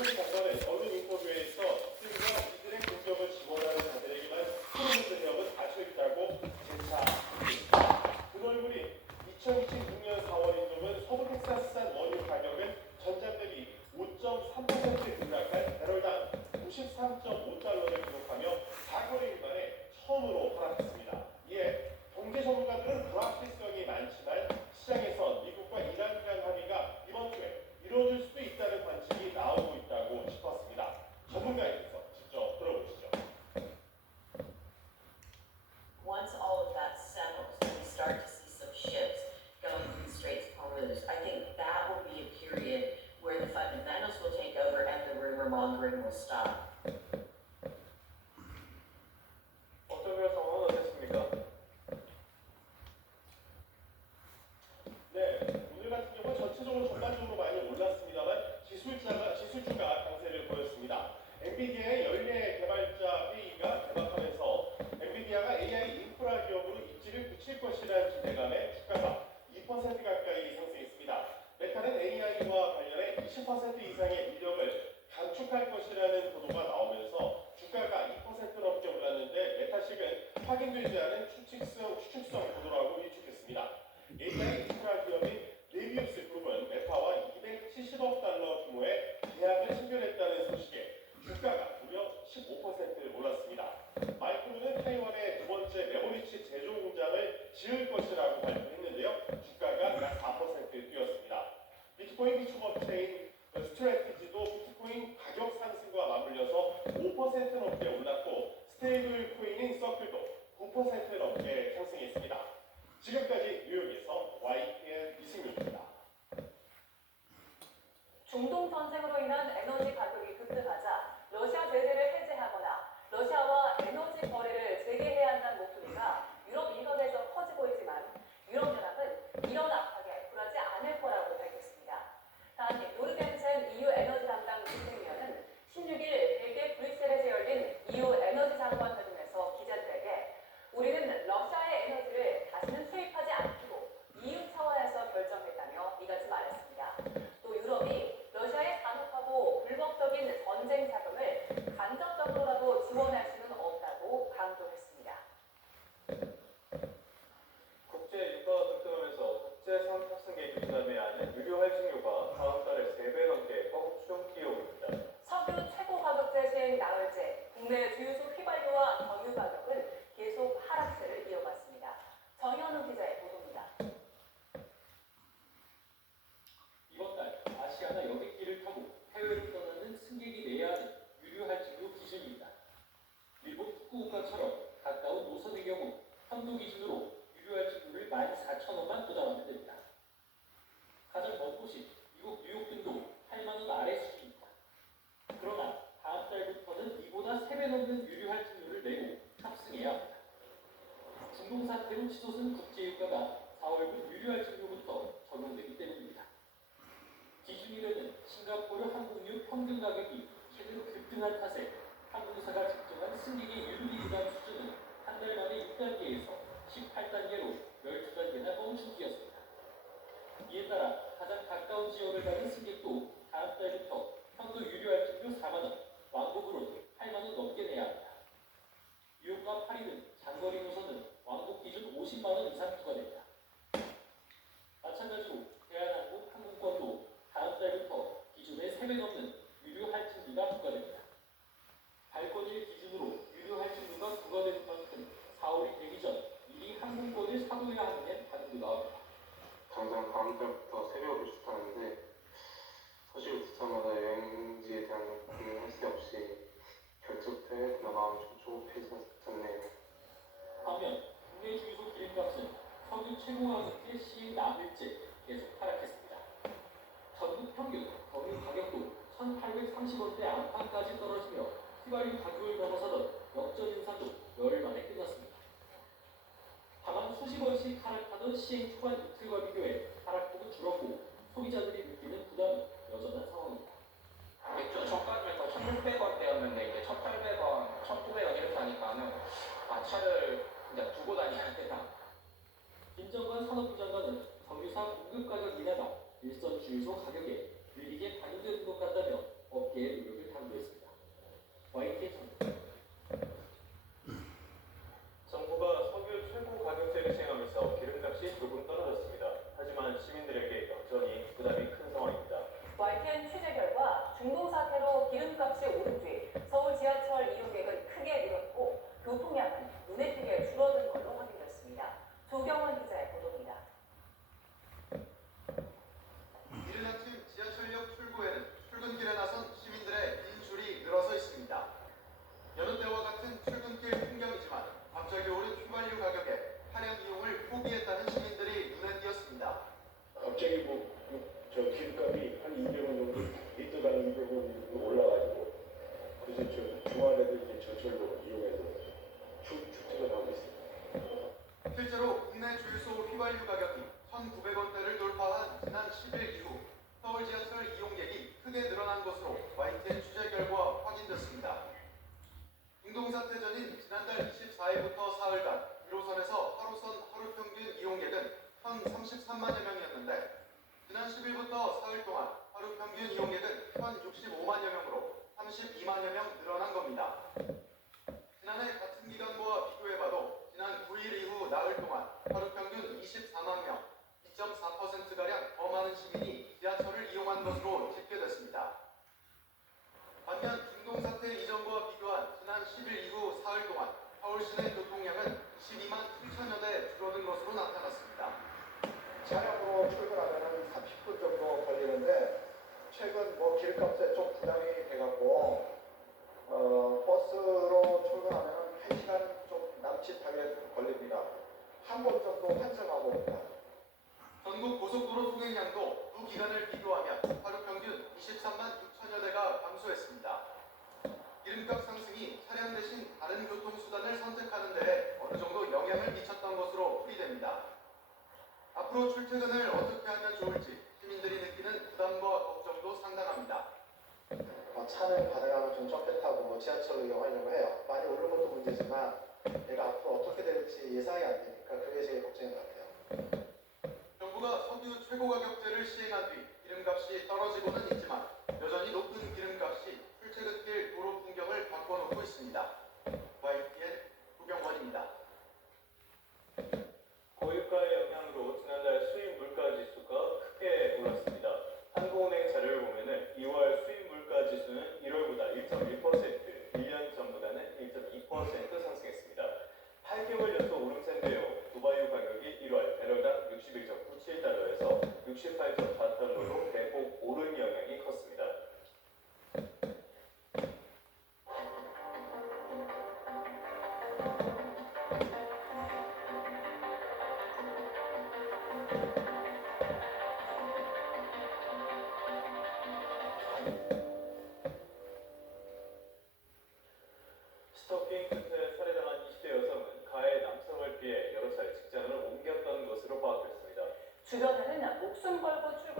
윤석열 장관은 언론 인터뷰에서 스팀과 이들의 공격을 지원하는 자들에게만 프로모션 협은 닫혀 있다고 재차 밝혔습니다. 그 얼굴이 2026년 4월 인도는 서부 텍사스산 원유 가격은 전장 대비 5.3% 급락한 배럴당 93.5달러를 기록하며 4거래일 만에 처음으로 하락했습니다. 이에 경제 전문가들은 불확실성이 많지만 시장에서 미국과 이란 간 합의가 이번 주에 이루어질 수도 있다는 관측이 나오고 있다고 짚었습니다. 전문가에게서 직접 들어보시죠. Once all of that settles and we start to see some ships going through the Straits of Hormuz, I think that will be a period where the fundamentals will take over and the rumor mongering will stop. 어쩌면 상황은 어땠습니까? 네, 오늘 같은 경우 전체적으로 전반적으로 많이 올랐습니다만 지수주가 강세를 보였습니다. 엔비디아의 연례 개발자 회의가 개막하면서 엔비디아가 AI 인프라 기업으로 입지를 굳힐 것이라는 기대감에 주가가 2% 가까이 상승했습니다. 메타는 AI와 관련해 20% 이상의 인력을 감축할 것이라는 보도가 나오면서 주가가 2% 넘게 올랐는데 메타식은 확인되지 않은 추측성 보도라고 일축했습니다. AI 인프라 기업인 네비우스 그룹은 메타와 270억 달러 규모의 계약을 체결했다는 소식에 주가가 무려 15% 올랐습니다. 마이크론은 타이완의 두 번째 메모리칩 제조 공장을 지을 것이라고 발표했는데요. 주가가 약 4% 뛰었습니다. 비트코인 비축업체인 스트래티지도 비트코인 가격 상승과 맞물려서 5% 넘게 올랐고 스테이블 코인인 서클도 9% 넘게 상승했습니다. 지금까지 뉴욕에서 YTN 이승윤입니다. 중동 전쟁으로 인한 에너지 가격이 급등하자 러시아 제재를 해제하거나 러시아와 에너지 거래를 재개해야 한다는 목소리가 유럽 일각에서 커지고 있지만 유럽연합은 이런 압박에 굴하지 않을 거라고 밝혔습니다. 단 요르겐센 EU 에너지 담당 위생위원은 16일 벨기에 브뤼셀에서 열린 EU 에너지 장관 회동에서 기자들에게 우리는 러시아의 에너지를 다시는 수입하지 않기로 EU 차원에서 결정했다며 이같이 말했습니다. 또 유럽이 러시아의 잔혹하고 불법적인 전쟁 자금을 간접적으로라도 지원할 수는 없다고 강조했습니다. 국제 유가가 급등하면서 국제선 탑승객 부담해야 하는 유류 할증료가 다음 달에 3배 넘게 껑충 뛰어오릅니다. 석유 최고 가격제 시행 나흘째 국내 주유소 휘발유와 경유 가격은 계속 하락세를 이어갔습니다. 정현우 기자의 보도입니다. 이번 달 아시아나 여객기를 타고 해외를 떠나는 승객이 내야 하는 유류 할증료 기준입니다. 일본 후쿠오카처럼 가까운 노선의 경우 편도 기준으로 유류 할증료를 14,000원만 부담하면 됩니다. 가장 먼 곳이 미국 뉴욕 등도 8만 원 아래 수준입니다. 그러나 다음 달부터는 이보다 3배 넘는 유류 할증료를 내고 탑승해야 합니다. 중동 사태로 치솟은 국제유가가 4월분 유류 할증료부터 적용되기 때문입니다. 기준일에는 싱가포르 항공유 평균 가격이 최근 급등한 탓에 항공사가 측정한 승객의 유류비 부담 수준은 한 달 만에 6단계에서 18단계로 12단계나 멈춤 뛰었습니다. 이에 따라 가장 가까운 지역을 가는 승객도 다음 달부터 편도 유류 할증료 4만 원, 왕복으로는 8만 원 넘게 내야 합니다. 뉴욕과 파리 등 장거리 노선은 왕복 기준 50만 원 이상 부과됩니다. 마찬가지로 대한항공 항공권도 다음 달부터 기존의 3배 넘는 유류 할증비가 부과됩니다. 발권일 기준으로 유류 할증비가 부과되는 만큼 4월이 되기 전 미리 항공권을 사둬야 하는 반응도 나옵니다. 당장 다음 달부터 새벽으로 출타하는데 소식을 듣자마자 여행지에 대한 고민을 할 새 없이 결제부터 해야 되나 마음이 좀 조급해졌네요. 반면 국내 주유소 기름값은 석유 최고가격제 시행 나흘째 계속 하락했습니다. 전국 평균 경유 가격도 1,830원대 안팎까지 떨어지며 휘발유 가격을 넘어서던 역전 인상도 열흘 만에 끝났습니다. 다만 수십 원씩 하락하던 시행 초반 이틀과 비교해 하락폭은 줄었고 소비자들이 느끼는 부담은 여전한 상황입니다. 맥주 저가면 더 1,600원대였는데 이제 1,800원, 1,900원 이렇게 하니까는 차를 이제 두고 다녀야 되나. 김정관 산업부 장관은 정유사 공급 가격 인하가 일선 주유소 가격에 밀리게 반영되는 것 같다며 업계에 올라가지고 그래서 저 주말에도 이제 저철로 이용해서 출퇴근하고 있습니다. 실제로 국내 주유소 휘발유 가격이 1,900원대를 돌파한 지난 10일 이후 서울 지하철 이용객이 크게 늘어난 것으로 YTN 취재 결과 확인됐습니다. 중동사태 전인 지난달 24일부터 사흘간 1호선에서 하루선 하루 평균 이용객은 1,033만여 명이었는데 지난 10일부터 사흘 동안 하루 평균 이용객은 1,065만여 명으로 32만여 명 늘어난 겁니다. 지난해 같은 기간과 비교해봐도 지난 9일 이후 나흘 동안 하루 평균 24만 명, 2.4%가량 더 많은 시민이 지하철을 이용한 것으로 집계됐습니다. 반면 중동 사태 이전과 비교한 지난 10일 이후 사흘 동안 서울 시내 교통량은 22만 7천여 대 줄어든 것으로 나타났습니다. 차량으로 출근하면 30분 정도 걸리는데 최근 길값에 좀 부담이 돼갖고 버스로 출근하면 1시간 좀 남짓하게 걸립니다. 한 번 정도 환승하고 옵니다. 전국 고속도로 통행량도 두 기간을 비교하면 하루 평균 23만 6천여 대가 감소했습니다. 기름값 상승이 차량 대신 다른 교통수단을 선택하는 데에 어느 정도 영향을 미쳤던 것으로 풀이됩니다. 앞으로 출퇴근을 어떻게 하면 좋을지 시민들이 느끼는 부담과 걱정도 상당합니다. 차는 가능하면 좀 적게 타고 지하철을 이용하려고 해요. 많이 오르는 것도 문제지만 내가 앞으로 어떻게 될지 예상이 안 되니까 그게 제일 걱정인 것 같아요. 정부가 석유 최고가격제를 시행한 뒤 기름값이 떨어지고는 있지만 여전히 높은 기름값이 출퇴근길 도로 풍경을 바꿔놓고 있습니다. YTN 구경원입니다. 고유가의 영향으로 지난달 수입 물가 지수가 크게 올랐습니다. 한국은행 자료를 보면은 2월 수입 물가 지수는 1월보다 1.1%, 1년 전보다는 1.2% 상승했습니다. 8개월 연속 오름세인데요. 두바이 가격이 1월 배럴당 61.97달러에서 68.4달러로 대폭 오른 영향이 컸습니다. 스토킹 끝에 살해당한 20대 여성은 가해 남성을 피해 여러 차례 직장을 옮겼던 것으로 파악됐습니다. 주변에는 목숨 걸고 출근